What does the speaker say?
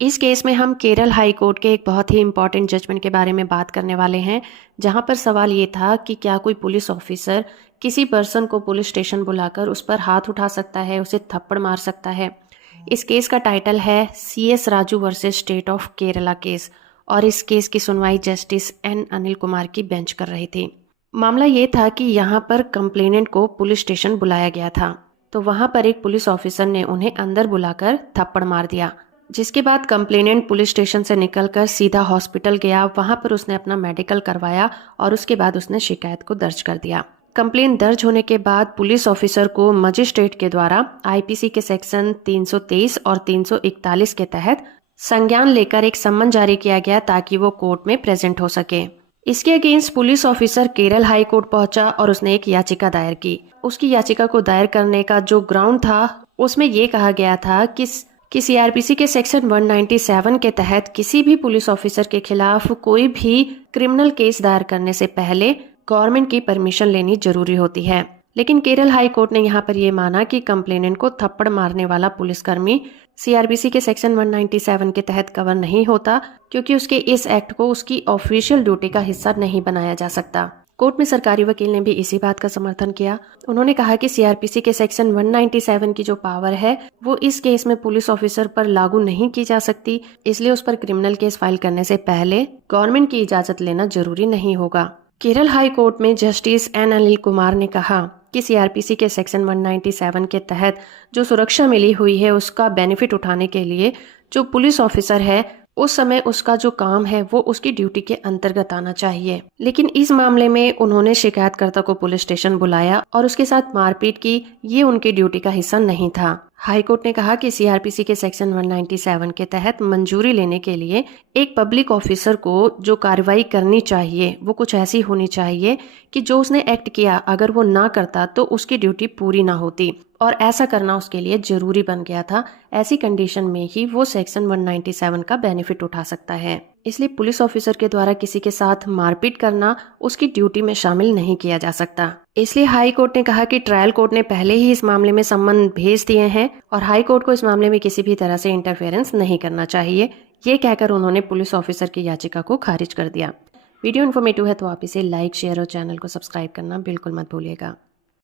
इस केस में हम केरल हाई कोर्ट के एक बहुत ही इम्पॉर्टेंट जजमेंट के बारे में बात करने वाले हैं, जहां पर सवाल ये था कि क्या कोई पुलिस ऑफिसर किसी पर्सन को पुलिस स्टेशन बुलाकर उस पर हाथ उठा सकता है, उसे थप्पड़ मार सकता है। इस केस का टाइटल है CS Raju versus state of Kerala case, और इस केस की सुनवाई जस्टिस N अनिल कुमार की बेंच कर रही थी। मामला ये था कि यहाँ पर कंप्लेनेंट को पुलिस स्टेशन बुलाया गया था, तो वहां पर एक पुलिस ऑफिसर ने उन्हें अंदर बुलाकर थप्पड़ मार दिया, जिसके बाद कंप्लेनेंट पुलिस स्टेशन से निकलकर सीधा हॉस्पिटल गया। वहां पर उसने अपना मेडिकल करवाया और उसके बाद उसने शिकायत को दर्ज कर दिया। कंप्लेन दर्ज होने के बाद पुलिस ऑफिसर को मजिस्ट्रेट के द्वारा IPC के सेक्शन 323 और 341 के तहत संज्ञान लेकर एक सम्मन जारी किया गया ताकि वो कोर्ट में प्रेजेंट हो सके। इसके against police officer Kerala high court पहुंचा और उसने एक याचिका दायर की। उसकी याचिका को दायर करने का जो ग्राउंड था, उसमें ये कहा गया था कि CRPC के सेक्शन 197 के तहत किसी भी पुलिस ऑफिसर के खिलाफ कोई भी क्रिमिनल केस दायर करने से पहले गवर्नमेंट की परमिशन लेनी जरूरी होती है। लेकिन केरल हाई कोर्ट ने यहाँ पर यह माना कि कंप्लेनेंट को थप्पड़ मारने वाला पुलिसकर्मी CRPC के सेक्शन 197 के तहत कवर नहीं होता, क्योंकि उसके इस एक्ट को उसकी ऑफिशियल ड्यूटी का हिस्सा नहीं बनाया जा सकता। कोर्ट में सरकारी वकील ने भी इसी बात का समर्थन किया। उन्होंने कहा कि CRPC के सेक्शन 197 की जो पावर है वो इस केस में पुलिस ऑफिसर पर लागू नहीं की जा सकती, इसलिए उस पर क्रिमिनल केस फाइल करने से पहले गवर्नमेंट की इजाजत लेना जरूरी नहीं होगा। केरल हाई कोर्ट में जस्टिस N अनिल कुमार ने कहा कि CRPC के सेक्शन 197 के तहत जो सुरक्षा मिली हुई है उसका बेनिफिट उठाने के लिए जो पुलिस ऑफिसर है उस समय उसका जो काम है वो उसकी ड्यूटी के अंतर्गत आना चाहिए। लेकिन इस मामले में उन्होंने शिकायतकर्ता को पुलिस स्टेशन बुलाया और उसके साथ मारपीट की, ये उनकी ड्यूटी का हिस्सा नहीं था। हाई कोर्ट ने कहा कि CRPC के सेक्शन 197 के तहत मंजूरी लेने के लिए एक पब्लिक ऑफिसर को जो कार्रवाई करनी चाहिए वो कुछ ऐसी होनी चाहिए कि जो उसने एक्ट किया अगर वो ना करता तो उसकी ड्यूटी पूरी ना होती, और ऐसा करना उसके लिए जरूरी बन गया था। ऐसी कंडीशन में ही वो सेक्शन 197 का बेनिफिट उठा सकता है। इसलिए पुलिस ऑफिसर के द्वारा किसी के साथ मारपीट करना उसकी ड्यूटी में शामिल नहीं किया जा सकता। इसलिए हाई कोर्ट ने कहा कि ट्रायल कोर्ट ने पहले ही इस मामले में सम्मन भेज दिए हैं और हाई कोर्ट को इस मामले में किसी भी तरह से इंटरफेरेंस नहीं करना चाहिए। ये कहकर उन्होंने पुलिस ऑफिसर की याचिका को खारिज कर दिया। वीडियो इन्फॉर्मेटिव है तो आप इसे लाइक, शेयर और चैनल को सब्सक्राइब करना बिल्कुल मत भूलिएगा।